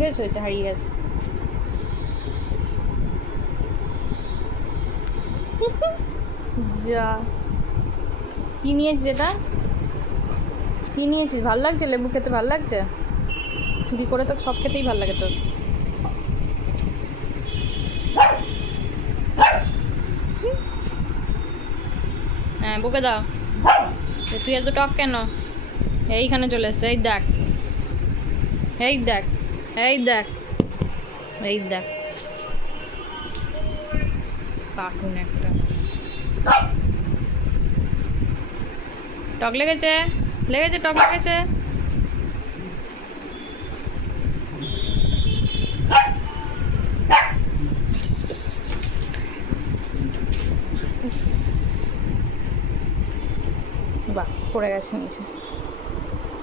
বেশ হয়েছে, হারিয়ে গেছে। যা কি নিয়েছিস এটা? কি নিয়েছিস? ভাল লাগছে? লেবু খেতে ভাল লাগছে? চুরি করে তো সব খেতেই ভাল লাগে তোর। হ্যাঁ, বকে দাও। তুই এত টক কেন? এইখানে চলে এসছে। এই দেখ, এই দেখ, এই দেখ, এই দেখ, কার্টুন একটা। টক লেগেছে, লেগেছে, টক লেগেছে। বাহ, পড়ে গেছে নিচে।